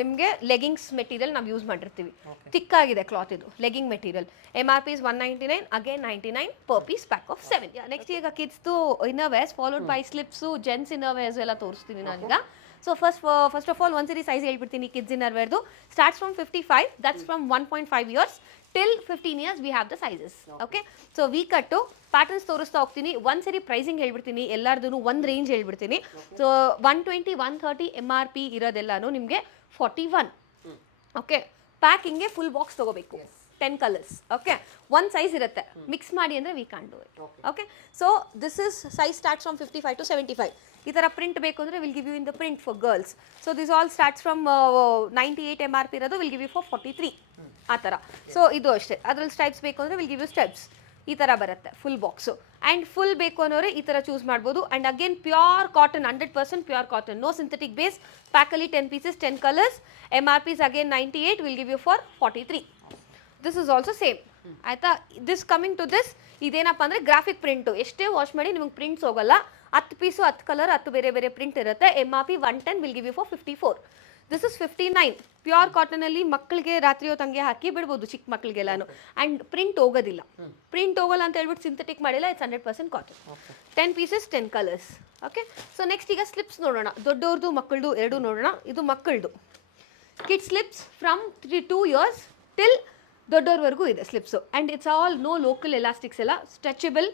ನಿಮಗೆ ಲೆಗಿಂಗ್ಸ್ ಮೆಟೀರಿಯಲ್ ನಾವು ಯೂಸ್ ಮಾಡಿರ್ತೀವಿ. ತಿಕ್ಕಾಗಿದೆ ಕ್ಲಾತ್ ಇದು legging material. MRP is 199. Again 99 per piece, pack of 7. Next ಈಗ ಕಿಡ್ಸ್ದು inner wears followed by slips, gents inner wears ಎಲ್ಲ ತೋರಿಸ್ತೀನಿ ನಾನೀಗ. ಸೊ ಫಸ್ಟ್ ಆಫ್ ಆಲ್ ಒಂದ್ಸರಿ ಸೈಜ್ ಹೇಳ್ಬಿಡ್ತೀನಿ. ಕಿಡ್ಸ್ ಇನ್ನರ್ ವೇರ್ದು starts from 55. That's from 1.5 years till 15 years we have the sizes. Okay, so we cut patterns ತೋರಿಸ್ತಾ ಹೋಗ್ತೀನಿ. ಒಂದ್ಸರಿ pricing ಹೇಳ್ಬಿಡ್ತೀನಿ, ಎಲ್ಲಾರ್ದು ಒಂದು ರೇಂಜ್ ಹೇಳ್ಬಿಡ್ತೀನಿ. ಸೊ 120, 130 MRP ಇರೋದೆಲ್ಲಾನು ನಿಮಗೆ 41. ಓಕೆ, ಪ್ಯಾಕಿಂಗ್ಗೆ ಫುಲ್ ಬಾಕ್ಸ್ ತೊಗೋಬೇಕು. 10 ಕಲರ್ಸ್ ಓಕೆ ಒಂದು ಸೈಜ್ ಇರುತ್ತೆ ಮಿಕ್ಸ್ ಮಾಡಿ ಅಂದರೆ we can do it okay so this is size starts from 55 to 75 ಈ ಥರ ಪ್ರಿಂಟ್ ಬೇಕು ಅಂದರೆ will give you in the print for girls so this all starts from 98 MRP ಇರೋದು will give you for 43 ಆ ಥರ so ಇದು ಅಷ್ಟೇ ಅದರಲ್ಲಿ ಸ್ಟೈಪ್ಸ್ ಬೇಕು ಅಂದರೆ ವಿಲ್ ಗಿವ್ ಯು ಸ್ಟೆಪ್ಸ್ ಈ ಥರ ಬರುತ್ತೆ ಫುಲ್ ಬಾಕ್ಸು ಆ್ಯಂಡ್ ಫುಲ್ ಬೇಕು ಅನ್ನೋರೆ ಈ ಥರ ಚೂಸ್ ಮಾಡ್ಬೋದು and again pure cotton 100% pure cotton no synthetic base ಪ್ಯಾಕಲ್ಲಿ 10 pieces 10 colours MRP is again 98 will give you for 43 this is also same ಆಯಿತಾ this coming to this ಇದೇನಪ್ಪ ಅಂದರೆ graphic print ಎಷ್ಟೇ wash ಮಾಡಿ ನಿಮಗೆ ಪ್ರಿಂಟ್ಸ್ ಹೋಗಲ್ಲ 10 piece 10 colour 10 ಬೇರೆ ಬೇರೆ ಪ್ರಿಂಟ್ ಇರುತ್ತೆ MRP 110 will give you for 54 this is 59 pure ಕಾಟನಲ್ಲಿ ಮಕ್ಕಳಿಗೆ ರಾತ್ರಿ ಹೊತ್ತು ಹಂಗೆ ಹಾಕಿ ಬಿಡ್ಬೋದು ಚಿಕ್ಕ ಮಕ್ಕಳಿಗೆಲ್ಲಾನು ಆ್ಯಂಡ್ ಪ್ರಿಂಟ್ ಹೋಗೋದಿಲ್ಲ ಪ್ರಿಂಟ್ ಹೋಗಲ್ಲ ಅಂತ ಹೇಳ್ಬಿಟ್ಟು ಸಿಂಥೆಟಿಕ್ ಮಾಡಿಲ್ಲ it's 100% cotton 10 pieces 10 colours okay so next ಈಗ ಸ್ಲಿಪ್ಸ್ ನೋಡೋಣ ದೊಡ್ಡವ್ರದ್ದು ಮಕ್ಕಳದು ಎರಡೂ ನೋಡೋಣ ಇದು ಮಕ್ಕಳದು kid slips from 2 years till ದೊಡ್ಡವ್ರವರೆಗೂ ಇದೆ slips and it's all no local elastics ಎಲ್ಲ ಸ್ಟ್ರೆಚಬಲ್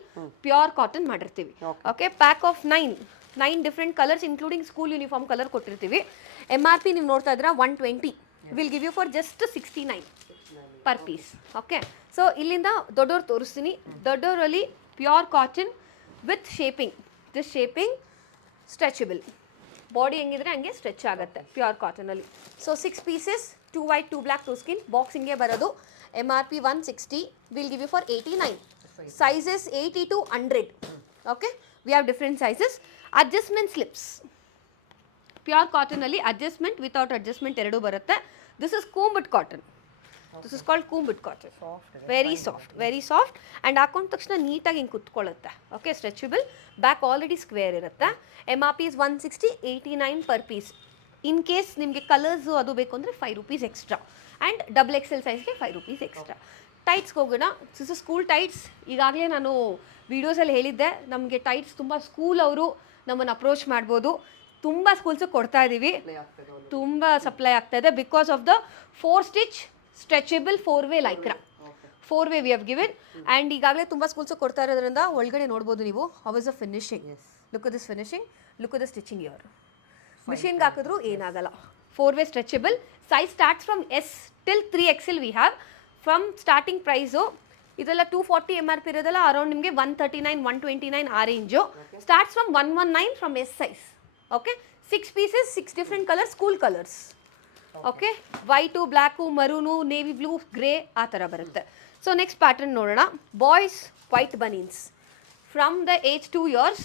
ಪ್ಯೂರ್ ಕಾಟನ್ ಮಾಡಿರ್ತೀವಿ okay pack of 9 different colours including school uniform colour ಕೊಟ್ಟಿರ್ತೀವಿ MRP ನೀವು ನೋಡ್ತಾ ಇದ್ರೆ 120 will give you for just 69 per piece okay so ಇಲ್ಲಿಂದ ದೊಡ್ಡವ್ರು ತೋರಿಸ್ತೀನಿ ದೊಡ್ಡವರಲ್ಲಿ pure cotton with shaping this shaping stretchable body ಹೆಂಗಿದ್ರೆ ಹಂಗೆ ಸ್ಟ್ರೆಚ್ ಆಗುತ್ತೆ ಪ್ಯೂರ್ ಕಾಟನಲ್ಲಿ so 6 pieces 2 white 2 black 2 skin box ಹಿಂಗೆ ಬರೋದು MRP 160 will give you for 89 sizes 80 to 100 okay we have different sizes adjustment slips pure ಕಾಟನಲ್ಲಿ adjustment without adjustment ಎರಡೂ ಬರುತ್ತೆ this is combed cotton this is called combed cotton very soft and ಹಾಕೊಂಡ ತಕ್ಷಣ ನೀಟಾಗಿ ಹಿಂಗೆ ಕುತ್ಕೊಳ್ಳುತ್ತೆ okay stretchable back already square ಇರುತ್ತೆ MRP is 160 89 per piece in case ನಿಮಗೆ ಕಲರ್ಸು ಅದು ಬೇಕು ಅಂದರೆ 5 rupees extra and double XL ಸೈಜ್ಗೆ 5 rupees ಎಕ್ಸ್ಟ್ರಾ ಟೈಟ್ಸ್ಗೆ ಹೋಗೋಣ ದಿಸ್ ಇಸ್ ಸ್ಕೂಲ್ ಟೈಟ್ಸ್ ಈಗಾಗಲೇ ನಾನು ವೀಡಿಯೋಸಲ್ಲಿ ಹೇಳಿದ್ದೆ ನಮಗೆ ಟೈಟ್ಸ್ ತುಂಬ ಸ್ಕೂಲ್ ಅವರು ನಮ್ಮನ್ನು ಅಪ್ರೋಚ್ ಮಾಡ್ಬೋದು ತುಂಬ ಸ್ಕೂಲ್ಸಿಗೆ ಕೊಡ್ತಾ ಇದ್ದೀವಿ ತುಂಬ ಸಪ್ಲೈ ಆಗ್ತಾ ಇದೆ because of the 4 stitch stretchable 4-way Lycra 4-way we have given and ಈಗಾಗಲೇ ತುಂಬ ಸ್ಕೂಲ್ಸಿಗೆ ಕೊಡ್ತಾ ಇರೋದ್ರಿಂದ ಒಳಗಡೆ ನೋಡ್ಬೋದು ನೀವು how is a finishing look this finishing look the stitching ಇಯರ್ ಮಿಷಿನ್ಗೆ ಹಾಕಿದ್ರು ಏನಾಗಲ್ಲ 4-way stretchable size starts from S till 3XL we have from starting price ಇದೆಲ್ಲ 240 MRP ಇರೋದಲ್ಲ ಅರೌಂಡ್ ನಿಮಗೆ 139 129 ಆ range starts from 119 from S size okay 6 pieces 6 different colours school colours okay white black maroon navy blue grey ಆ ಥರ ಬರುತ್ತೆ so next pattern ನೋಡೋಣ boys white banians from the age 2 years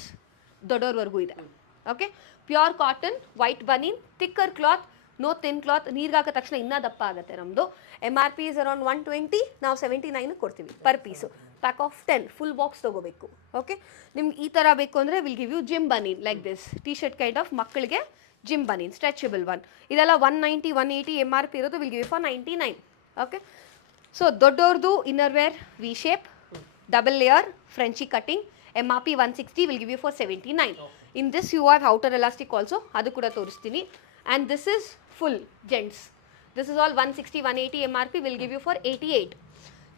ದೊಡ್ಡವ್ರವರೆಗೂ ಇದೆ okay pure cotton white banian thicker cloth no thin cloth ನೀರಿಗೆ ಹಾಕಿದ ತಕ್ಷಣ ಇನ್ನೂ ದಪ್ಪ ಆಗುತ್ತೆ ನಮ್ಮದು MRP ಇಸ್ ಅರೌಂಡ್ 120 ನಾವು 79 ಕೊಡ್ತೀವಿ per piece pack of 10 full box ತೊಗೋಬೇಕು ಓಕೆ ನಿಮ್ಗೆ ಈ ಥರ ಬೇಕು ಅಂದರೆ will give you gym banian like this T shirt kind of ಮಕ್ಕಳಿಗೆ ಜಿಮ್ ಬನೀನ್ ಸ್ಟ್ರೆಚಬಲ್ ಒನ್ ಇದೆಲ್ಲ 190 180 MRP ಇರೋದು will give you for 99 okay so ದೊಡ್ಡವ್ರದ್ದು inner wear V shape double layer Frenchie cutting MRP 160 will give you for 79 in this you have outer elastic also ಅದು ಕೂಡ ತೋರಿಸ್ತೀನಿ and this is full gents this is all 160 180 MRP will give you for 88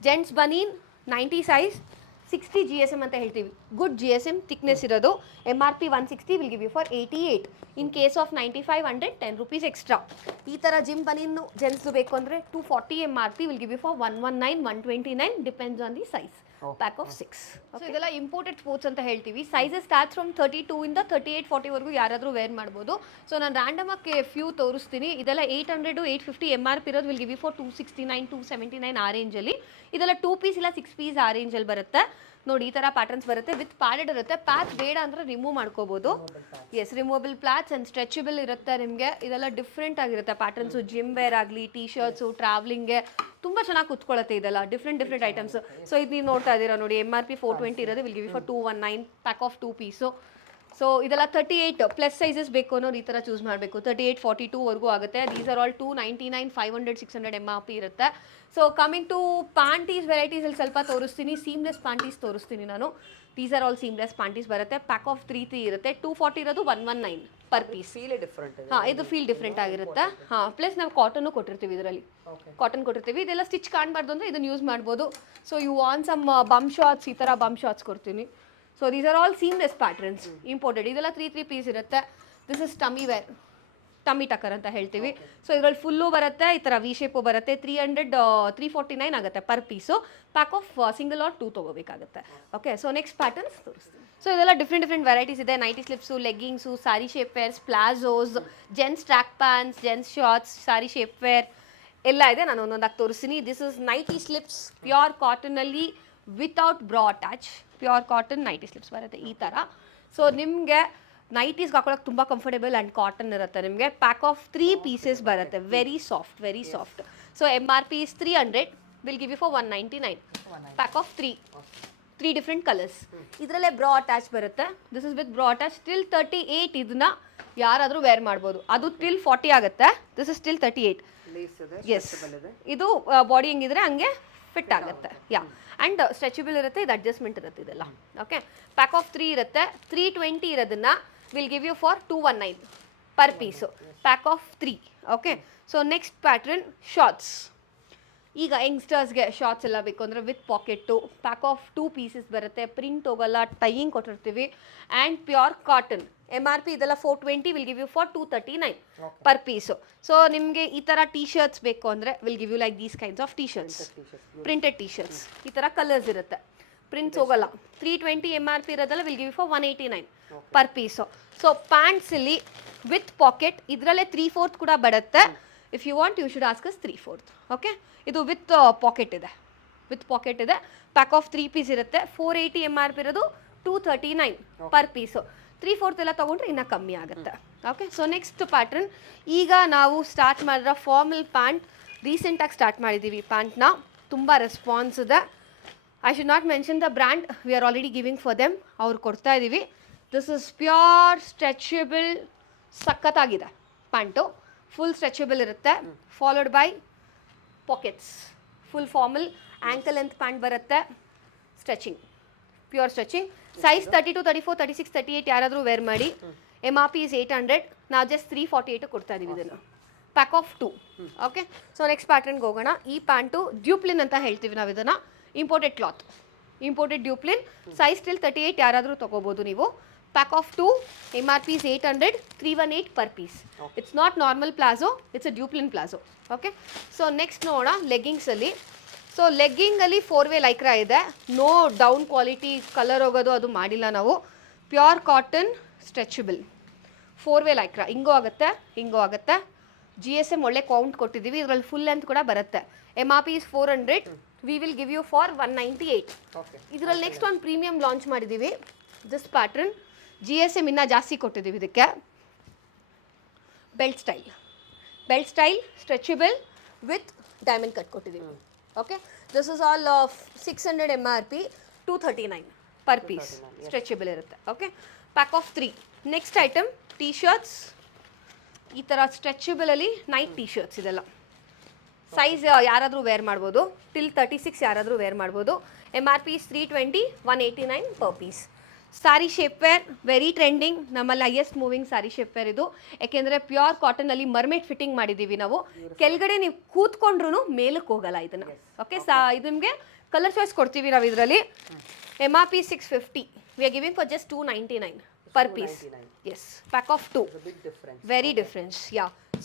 gents banian 90 size 60 GSM ಅಂತ ಹೇಳ್ತೀವಿ good GSM thickness ಇರೋದು MRP 160 will give you for 88 in case of 95 100 10 rupees extra ಈ ಥರ gym banian ಜೆಂಟ್ಸ್ದು ಬೇಕು ಅಂದರೆ 240 MRP will give you for 119 129 depends on the size pack of 6 so ಇದೆಲ್ಲ imported sports ಅಂತ ಹೇಳ್ತೀವಿ ಸೈಜಸ್ ಸ್ಟಾರ್ಟ್ಸ್ ಫ್ರಮ್ 32 ಇಂದ 38 40ವರೆಗೂ ಯಾರಾದರೂ ವೇರ್ ಮಾಡ್ಬೋದು ಸೊ ನಾನು ರ್ಯಾಂಡಮ್ ಆಗಿ ಫ್ಯೂ ತೋರಿಸ್ತೀನಿ ಇದೆಲ್ಲ 800 850 MRP ಇರೋದು ವಿಲ್ ಗಿವ್ ಯು ಫಾರ್ 269 279 ಆ ರೇಂಜಲ್ಲಿ ಇದೆಲ್ಲ 2 ಪೀಸ್ ಇಲ್ಲ 6 ಪೀಸ್ ಆ ರೇಂಜಲ್ಲಿ ಬರುತ್ತೆ ನೋಡಿ ಈ ಥರ ಪ್ಯಾಟರ್ನ್ಸ್ ಬರುತ್ತೆ ವಿತ್ ಪ್ಯಾಡೆಡ್ ಇರುತ್ತೆ ಪ್ಯಾಚ್ ಬೇಡ ಅಂದರೆ ರಿಮೂವ್ ಮಾಡ್ಕೋಬೋದು ಎಸ್ ರಿಮೂವಬಲ್ ಪ್ಲಾಟ್ಸ್ ಆ್ಯಂಡ್ ಸ್ಟ್ರೆಚಬಲ್ ಇರುತ್ತೆ ನಿಮಗೆ ಇದೆಲ್ಲ ಡಿಫ್ರೆಂಟ್ ಆಗಿರುತ್ತೆ ಪ್ಯಾಟರ್ನ್ಸು ಜಿಮ್ ವೇರ್ ಆಗಲಿ ಟಿ ಶರ್ಟ್ಸು ಟ್ರಾವ್ಲಿಂಗ್ಗೆ ತುಂಬ ಚೆನ್ನಾಗಿ ಕುತ್ಕೊಳ್ಳುತ್ತೆ ಇದೆಲ್ಲ ಡಿಫ್ರೆಂಟ್ ಐಟಮ್ಸ್ ಸೊ ಇದು ನೀವು ನೋಡ್ತಾ ಇದ್ದೀರಾ ನೋಡಿ MRP 420 ಇರೋದು will give you for 219 pack of 2 piece so ಇದೆಲ್ಲ 38 ಪ್ಲಸ್ ಸೈಜಸ್ ಬೇಕು ಅನ್ನೋರು ಈ ಥರ ಚೂಸ್ ಮಾಡಬೇಕು 38 42ವರೆಗೂ ಆಗುತ್ತೆ ದೀಸ್ ಆರ್ ಆಲ್ 299 500 600 MRP ಇರುತ್ತೆ ಸೊ ಕಮಿಂಗ್ ಟು ಪ್ಯಾಂಟೀಸ್ ವೆರೈಟೀಸಲ್ಲಿ ಸ್ವಲ್ಪ ತೋರಿಸ್ತೀನಿ ಸೀಮ್ಲೆಸ್ ಪ್ಯಾಂಟೀಸ್ ತೋರಿಸ್ತೀನಿ ನಾನು these are all seamless panties ಬರುತ್ತೆ ಪ್ಯಾಕ್ ಆಫ್ 3 ಇರುತ್ತೆ 240 ಇರೋದು 119 ಪರ್ ಪೀಸ್ ಫೀಲೇ ಡಿಫ್ರೆಂಟ್ ಹಾಂ ಇದು ಫೀಲ್ ಡಿಫ್ರೆಂಟ್ ಆಗಿರುತ್ತೆ ಹಾಂ ಪ್ಲಸ್ ನಾವು ಕಾಟನ್ನು ಕೊಟ್ಟಿರ್ತೀವಿ ಇದರಲ್ಲಿ ಕಾಟನ್ ಕೊಟ್ಟಿರ್ತೀವಿ ಇದೆಲ್ಲ ಸ್ಟಿಚ್ ಕಾಣಬಾರ್ದು ಅಂದರೆ ಇದನ್ನು ಯೂಸ್ ಮಾಡ್ಬೋದು so you want some bum shorts ಈ ಥರ ಬಮ್ ಶಾರ್ಟ್ಸ್ ಕೊಡ್ತೀನಿ so these are all seamless patterns imported ಇದೆಲ್ಲ 3 ಪೀಸ್ ಇರುತ್ತೆ this is tummy wear tummy tucker ಅಂತ ಹೇಳ್ತೀವಿ. ಸೊ ಇದ್ರಲ್ಲಿ ಫುಲ್ಲು ಬರುತ್ತೆ, ಈ ಥರ ವಿ ಶೇಪು ಬರುತ್ತೆ. 349 ಆಗುತ್ತೆ per piece. Pack of single or 2 ತೊಗೋಬೇಕಾಗುತ್ತೆ. ಓಕೆ, ಸೊ ನೆಕ್ಸ್ಟ್ ಪ್ಯಾಟರ್ನ್ಸ್ ತೋರಿಸ್ತೀನಿ. ಸೊ ಇದೆಲ್ಲ ಡಿಫ್ರೆಂಟ್ ವೆರೈಟೀಸ್ ಇದೆ. Nighty slips, leggings, sari shape wears, palazzos, gents track pants, gents shorts, sari shape wear ಎಲ್ಲ ಇದೆ. ನಾನು ಒಂದೊಂದಾಗಿ ತೋರಿಸ್ತೀನಿ. This is nighty slips, pure ಕಾಟನಲ್ಲಿ without bra attach. Pure cotton nighty slips ಬರುತ್ತೆ ಈ ಥರ. ಸೊ ನಿಮಗೆ ನೈಟೀಸ್ಗೆ ಹಾಕೊಳ್ಳೋಕೆ ತುಂಬ ಕಂಫರ್ಟೇಬಲ್ ಆ್ಯಂಡ್ ಕಾಟನ್ ಇರುತ್ತೆ. ನಿಮಗೆ ಪ್ಯಾಕ್ ಆಫ್ 3 ಪೀಸಸ್ ಬರುತ್ತೆ. Very soft. So MRP is 300, will give you for 199. Pack of 3 different colours. ಇದರಲ್ಲೇ ಬ್ರಾ ಅಟ್ಯಾಚ್ ಬರುತ್ತೆ. This is with bra attach. Till 38 ಇದನ್ನ ಯಾರಾದರೂ ವೇರ್ ಮಾಡ್ಬೋದು. ಅದು ಟಿಲ್ 40 ಆಗುತ್ತೆ. This is till 38. ಎಸ್, ಇದು ಬಾಡಿ ಹೆಂಗಿದ್ರೆ ಹಂಗೆ ಫಿಟ್ ಆಗುತ್ತೆ. ಆ್ಯಂಡ್ ಸ್ಟ್ರೆಚಬಲ್ ಇರುತ್ತೆ. ಇದು ಅಡ್ಜಸ್ಟ್ಮೆಂಟ್ ಇರುತ್ತೆ ಇದೆಲ್ಲ. ಓಕೆ, ಪ್ಯಾಕ್ ಆಫ್ 3 ಇರುತ್ತೆ. 320 ಇರೋದನ್ನ will give you for 219 per piece. Pack of 3. Okay, so next pattern shorts. ಈಗ ಯಂಗ್ಸ್ಟರ್ಸ್ಗೆ ಶಾರ್ಟ್ಸ್ ಎಲ್ಲ ಬೇಕು ಅಂದರೆ with pocket. Pack of 2 pieces ಬರುತ್ತೆ. ಪ್ರಿಂಟ್ ಹೋಗಲ್ಲ, ಟೈಯಿಂಗ್ ಕೊಟ್ಟಿರ್ತೀವಿ. And pure cotton. MRP ಇದೆಲ್ಲ 420, will give you for 239 per piece. So ನಿಮಗೆ ಈ ಥರ ಟೀ ಶರ್ಟ್ಸ್ ಬೇಕು ಅಂದರೆ will give you like these kinds of T shirts, printed T shirts. ಈ ಥರ ಕಲರ್ಸ್ ಇರುತ್ತೆ. ಪ್ರಿಂಟ್ಸ್ ಹೋಗಲ್ಲ. 320 MRP ಇರೋದಲ್ಲ will give you for 189 per piece. So ಪ್ಯಾಂಟ್ಸಲ್ಲಿ ವಿತ್ ಪಾಕೆಟ್ ಇದರಲ್ಲೇ 3/4 ಕೂಡ ಬರುತ್ತೆ. If you want you should ask us 3/4. Okay, ಇದು ವಿತ್ ಪಾಕೆಟ್ ಇದೆ. ಪ್ಯಾಕ್ ಆಫ್ 3 ಪೀಸ್ ಇರುತ್ತೆ. 480 MRP ಇರೋದು 239 ಪರ್ ಪೀಸು. 3/4 ಎಲ್ಲ ತೊಗೊಂಡ್ರೆ ಇನ್ನೂ ಕಮ್ಮಿ ಆಗುತ್ತೆ. Okay, so next pattern. ಈಗ ನಾವು ಸ್ಟಾರ್ಟ್ ಮಾಡಿರೋ ಫಾರ್ಮಲ್ ಪ್ಯಾಂಟ್. ರೀಸೆಂಟಾಗಿ ಸ್ಟಾರ್ಟ್ ಮಾಡಿದ್ದೀವಿ ಈ ಪ್ಯಾಂಟ್ನ. ತುಂಬ ರೆಸ್ಪಾನ್ಸ್ ಇದೆ. I should not mention the brand, we are already giving for them. ಅವ್ರು ಕೊಡ್ತಾ ಇದ್ದೀವಿ. ದಿಸ್ ಇಸ್ ಪ್ಯೂರ್ ಸ್ಟ್ರೆಚಬಲ್, ಸಖತ್ತಾಗಿದೆ ಪ್ಯಾಂಟು. ಫುಲ್ ಸ್ಟ್ರೆಚಬಲ್ ಇರುತ್ತೆ. Followed by pockets. Full formal ankle length pant ಬರುತ್ತೆ. Stretching, pure stretching. ಸೈಜ್ 32, 34, 36, 38 ಯಾರಾದರೂ wear ಮಾಡಿ. MRP is 800. ನಾವು just 348 ಕೊಡ್ತಾ ಇದ್ದೀವಿ ಇದನ್ನು. Pack of 2. Okay, so next ಪ್ಯಾಟ್ರನ್ಗೆ ಹೋಗೋಣ. ಈ ಪ್ಯಾಂಟು ಡ್ಯೂಪ್ಲಿನ್ ಅಂತ ಹೇಳ್ತೀವಿ ನಾವು ಇದನ್ನು. ಇಂಪೋರ್ಟೆಡ್ ಕ್ಲಾತ್, ಇಂಪೋರ್ಟೆಡ್ ಡ್ಯೂಪ್ಲಿನ್. ಸೈಜ್ ಟಿಲ್ 38 ಯಾರಾದರೂ ತೊಗೋಬೋದು ನೀವು. Pack of 2. MRP is 800, 318 per piece. It's not normal palazzo, it's a ಡ್ಯೂಪ್ಲಿನ್ ಪ್ಲಾಜೋ. ಓಕೆ, ಸೊ ನೆಕ್ಸ್ಟ್ ನೋಡೋಣ ಲೆಗ್ಗಿಂಗ್ಸಲ್ಲಿ. ಸೊ ಲೆಗ್ಗಿಂಗಲ್ಲಿ 4-ವೇ ಲೈಕ್ರಾ ಇದೆ. ನೋ ಡೌನ್ ಕ್ವಾಲಿಟಿ, ಕಲರ್ ಹೋಗೋದು ಅದು ಮಾಡಿಲ್ಲ ನಾವು. ಪ್ಯೂರ್ ಕಾಟನ್, ಸ್ಟ್ರೆಚಬಲ್, 4-ವೇ ಲೈಕ್ರಾ. ಹಿಂಗೂ ಆಗುತ್ತೆ. GSM ಒಳ್ಳೆ ಕೌಂಟ್ ಕೊಟ್ಟಿದ್ದೀವಿ. ಇದರಲ್ಲಿ ಫುಲ್ ಲೆಂತ್ ಕೂಡ ಬರುತ್ತೆ. MRP is 400, we will give you for 198. ಇದರಲ್ಲಿ ನೆಕ್ಸ್ಟ್ ಒಂದು ಪ್ರೀಮಿಯಂ ಲಾಂಚ್ ಮಾಡಿದ್ದೀವಿ. ದಿಸ್ ಪ್ಯಾಟ್ರನ್ GSM ಇನ್ನೂ ಜಾಸ್ತಿ ಕೊಟ್ಟಿದ್ದೀವಿ ಇದಕ್ಕೆ. Belt style, stretchable with diamond cut ಕೊಟ್ಟಿದ್ದೀವಿ. Okay, this is all 600 MRP, 239 per piece. Stretchable ಇರುತ್ತೆ. Okay, pack of 3. Next item T shirts. ಈ ಥರ ಸ್ಟ್ರೆಚಬಲಲ್ಲಿ ನೈಟ್ ಟೀ ಶರ್ಟ್ಸ್ ಇದೆಲ್ಲ. ಸೈಜ್ ಯಾರಾದರೂ ವೇರ್ ಮಾಡ್ಬೋದು. ಟಿಲ್ 36 ಯಾರಾದರೂ ವೇರ್ ಮಾಡ್ಬೋದು. MRP is 320, 189 per piece. Sorry shape wear, very trending. ನಮ್ಮಲ್ಲಿ ಹೈಯೆಸ್ಟ್ ಮೂವಿಂಗ್ ಸಾರಿ ಶೇಪ್ ವೇರ್ ಇದು. ಯಾಕೆಂದರೆ ಪ್ಯೂರ್ ಕಾಟನಲ್ಲಿ ಮರ್ಮೇಡ್ ಫಿಟ್ಟಿಂಗ್ ಮಾಡಿದ್ದೀವಿ ನಾವು. ಕೆಳಗಡೆ ನೀವು ಕೂತ್ಕೊಂಡ್ರೂ ಮೇಲಕ್ಕೆ ಹೋಗಲ್ಲ ಇದನ್ನು. ಓಕೆ, ಇದು ನಿಮಗೆ ಕಲರ್ ಚಾಯ್ಸ್ ಕೊಡ್ತೀವಿ ನಾವು ಇದರಲ್ಲಿ. MRP 650, we are giving for just 299 per piece. Yes, pack of 2. Very difference.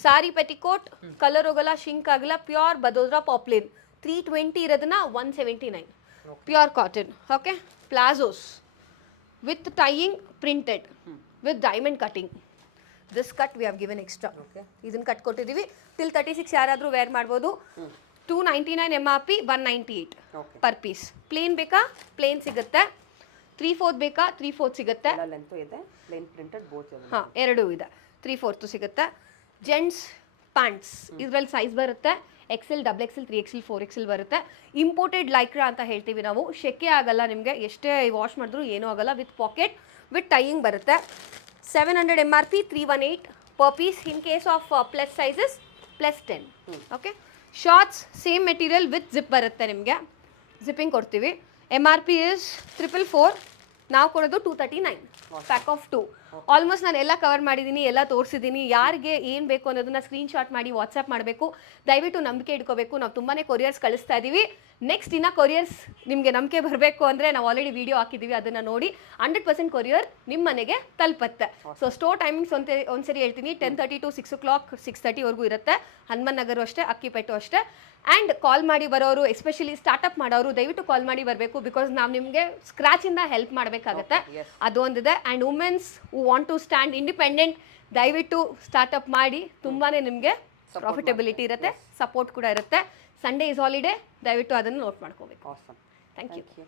Sari petticoat, colour ಹೋಗಲ್ಲ, ಶಿಂಕ್ ಆಗಲ್ಲ. ಪ್ಯೂರ್ ಬದೋದ್ರಾ ಪಾಪ್ಲಿನ್. 320 ಇರೋದನ್ನ 179 pure cotton. Okay, palazzos with tying, printed with diamond cutting. This cut we have given extra. ಇದನ್ನ cut ಕೊಟ್ಟಿದ್ದೀವಿ. Till 36 ಯಾರಾದರೂ wear ಮಾಡ್ಬೋದು. 299 MRP, 198 per piece. Plane ಬೇಕಾ, plane ಸಿಗುತ್ತೆ. 3/4 ಬೇಕಾ, 3/4 ಸಿಗುತ್ತೆ. ಹಾಂ, ಎರಡೂ ಇದೆ. 3/4 ಸಿಗುತ್ತೆ. ಜೆಂಟ್ಸ್ ಪ್ಯಾಂಟ್ಸ್ ಇದರಲ್ಲಿ ಸೈಜ್ ಬರುತ್ತೆ. XL, XXL, 3XL, 4XL ಬರುತ್ತೆ. ಇಂಪೋರ್ಟೆಡ್ ಲೈಕ್ರಾ ಅಂತ ಹೇಳ್ತೀವಿ ನಾವು. ಶೆಕೆ ಆಗಲ್ಲ ನಿಮಗೆ, ಎಷ್ಟೇ ವಾಶ್ ಮಾಡಿದ್ರೂ ಏನೂ ಆಗಲ್ಲ. ವಿತ್ ಪಾಕೆಟ್, ವಿತ್ ಟೈಯಿಂಗ್ ಬರುತ್ತೆ. 700 MRP, 318 per piece. In case of plus sizes +10. Okay, shorts same material with zip ಬರುತ್ತೆ ನಿಮಗೆ. ಜಿಪ್ಪಿಂಗ್ ಕೊಡ್ತೀವಿ. MRP is 444, ನಾವು ಕೊಡೋದು 239. ಪ್ಯಾಕ್ ಆಫ್ 2 ಆಲ್ಮೋಸ್ಟ್ ನಾನು ಎಲ್ಲ ಕವರ್ ಮಾಡಿದ್ದೀನಿ, ಎಲ್ಲ ತೋರಿಸಿದ್ದೀನಿ. ಯಾರಿಗೆ ಏನು ಬೇಕು ಅನ್ನೋದನ್ನ ಸ್ಕ್ರೀನ್ಶಾಟ್ ಮಾಡಿ ವಾಟ್ಸಪ್ ಮಾಡಬೇಕು. ದಯವಿಟ್ಟು ನಂಬಿಕೆ ಇಟ್ಕೋಬೇಕು. ನಾವು ತುಂಬಾ ಕೊರಿಯರ್ಸ್ ಕಳಿಸ್ತಾ ಇದ್ದೀವಿ. ನೆಕ್ಸ್ಟ್ ಇನ್ನು ಕೊರಿಯರ್ಸ್ ನಿಮಗೆ ನಂಬಿಕೆ ಬರಬೇಕು ಅಂದರೆ ನಾವು ಆಲ್ರೆಡಿ ವಿಡಿಯೋ ಹಾಕಿದ್ದೀವಿ, ಅದನ್ನು ನೋಡಿ 100% ಕೊರಿಯರ್ ನಿಮ್ಮ ಮನೆಗೆ ತಲುಪತ್ತೆ. ಸೊ ಸ್ಟೋರ್ ಟೈಮಿಂಗ್ಸ್ ಒಂದ್ಸರಿ ಹೇಳ್ತೀನಿ. 10:30 to 6 o'clock 6:30ವರೆಗೂ ಇರುತ್ತೆ. ಹನುಮನ್ ನಗರ ಅಷ್ಟೇ, ಅಕ್ಕಿಪೇಟು ಅಷ್ಟೇ. ಆ್ಯಂಡ್ ಕಾಲ್ ಮಾಡಿ ಬರೋರು, ಎಸ್ಪೆಷಲಿ ಸ್ಟಾರ್ಟಪ್ ಮಾಡೋರು ದಯವಿಟ್ಟು ಕಾಲ್ ಮಾಡಿ ಬರಬೇಕು. ಬಿಕಾಸ್ ನಾವು ನಿಮಗೆ ಸ್ಕ್ರಾಚಿಂದ ಹೆಲ್ಪ್ ಮಾಡಬೇಕಾಗತ್ತೆ. ಅದೊಂದಿದೆ. And womens who want to stand independent ದಯವಿಟ್ಟು ಸ್ಟಾರ್ಟಪ್ ಮಾಡಿ. ತುಂಬಾ ನಿಮಗೆ ಪ್ರಾಫಿಟಬಿಲಿಟಿ ಇರುತ್ತೆ, ಸಪೋರ್ಟ್ ಕೂಡ ಇರುತ್ತೆ. ಸಂಡೇ ಇಸ್ ಹಾಲಿಡೇ, ದಯವಿಟ್ಟು ಅದನ್ನು ನೋಟ್ ಮಾಡ್ಕೋಬೇಕು. Thank you.